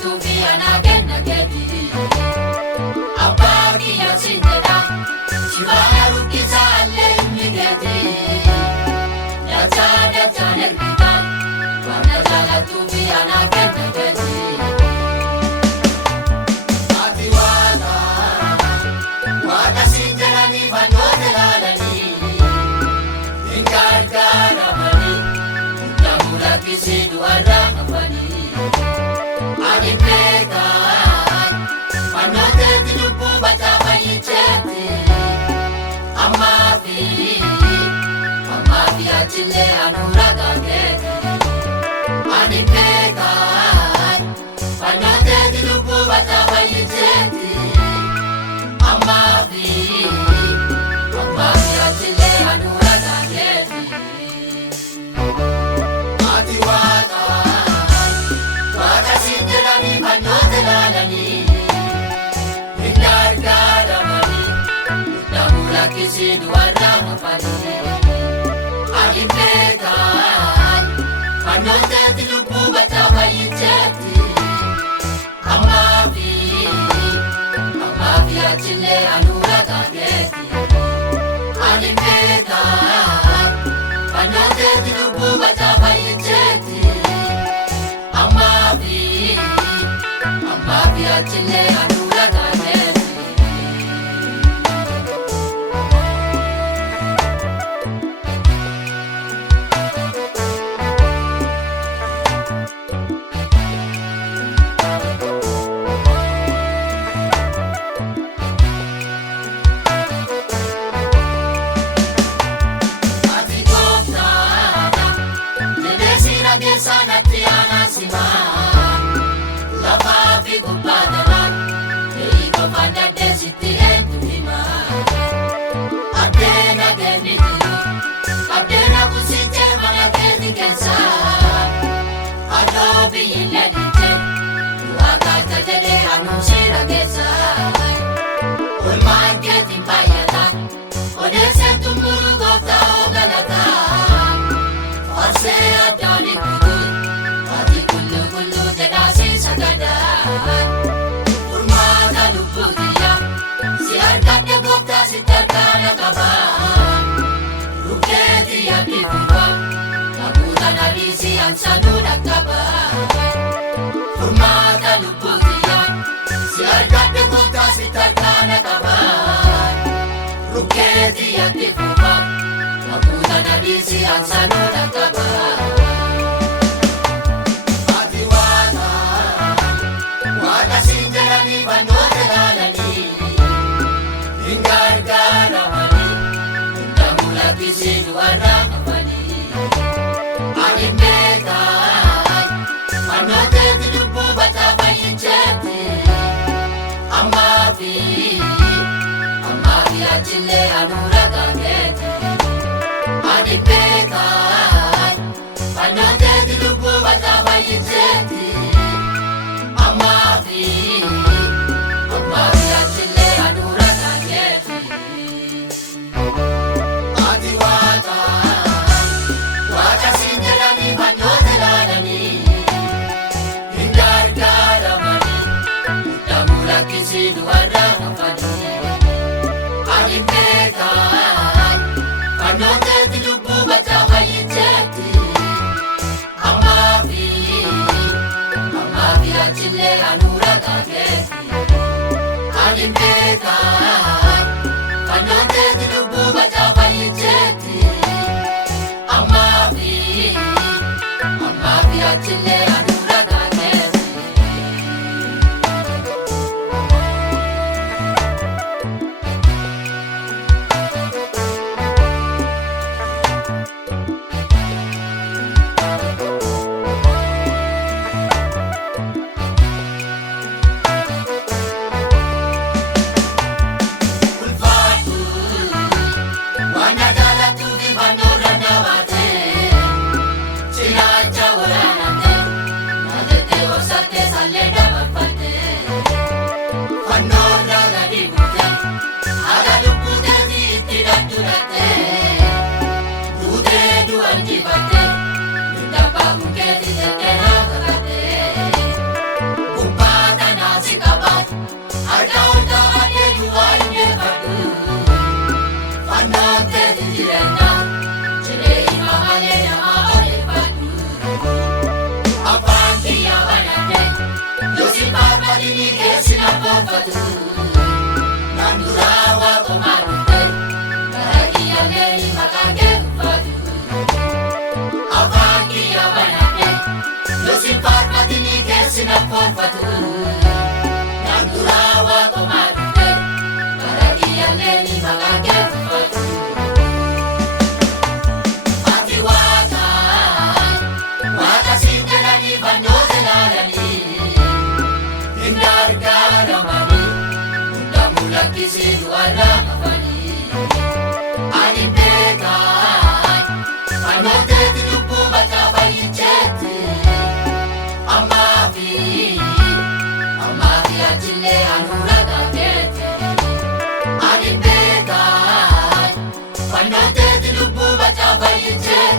jaalatu fi ana kenna keeti abbaa kiyya siin jedha sibaaya rukkisa allee inni keeti dachaan ergita wanta jaalatu fi ana kenna keeti ati waaqa siin jedhanii fannoota ilaalanii hin gargaaramanii namula kisii du'arraa hafanii ani beekan fannooteeti lubbuu bacaa fayyicheeti ammaa fi achillee anuura gaageeti ani beekan fannooteeti lubbuu bacaa fayyicheeti ammaa fi achillee anuura gaageeti ati waaqa siin jedhanii fannoota ilaalanii hin gargaaramanii namula kisii du'arraa hafanii ani beekan fannooteeti lubbuu bacaa fayyicheeti ammaa fi achillee anuura gaageeti ani beekan fannooteeti lubbuu bacaa fayyicheeti ammaa fi achillee anuura gaageeti sanatti anasima lafaa fi gubbaa daran eeyyiko fandadde sitti eenyu hima addeena kenni jiru addeena kusichee mana keeti keessa adoo biyyillee dhiche waaqaata jedhee anuusiira keessa olmaan keetiin baay'ata odeessee tummuru gooftaa ogalata farsee addaani Urmaata lubbuutiyya si argadde gooftaa sitti argaana qaba lukkeetiyya bifuufa kabuuta nadiisi ansanuu dhaqqaba Urmaata lubbuutiyya si argadde gooftaa sitti argaana qaba lukkeetiyya bifuufa kabuuta nadiisi ansanuu dhaqqaba fannoota ilaalanii hin gargaaramanii namula kisii du'arraa hafanii ani beekan fannooteeti lubbuu bacaa fayyicheeti ammaa fi achillee anuura gaageeti ani beekan fannooteeti lubbuu bacaa fayyicheeti ammaa fi achillee anuura gaageeti ati waaqa siin jedhanii fannoota ilaalanii hin gargaaramanii namula kisii du'arraa hafanii ani beekan fannooteeti lubbuu bacaa fayyicheeti ammaa fi achillee anuura gaageeti ani beekan fannooteeti lubbuu bacaa fayyicheeti ammaa fi achillee anuura gaageeti Cinaacha waraanate forfatu Nandura wako madute Baraki ya leni makake fufatu Ati waka sindela ni vanyoze lalani Indargara mani Undamula kisi duara mafani Animbega Anote tilupu baca bayi ceti Amafi Achille anuraga kete Animbega Anote tilupu baca bayi ceti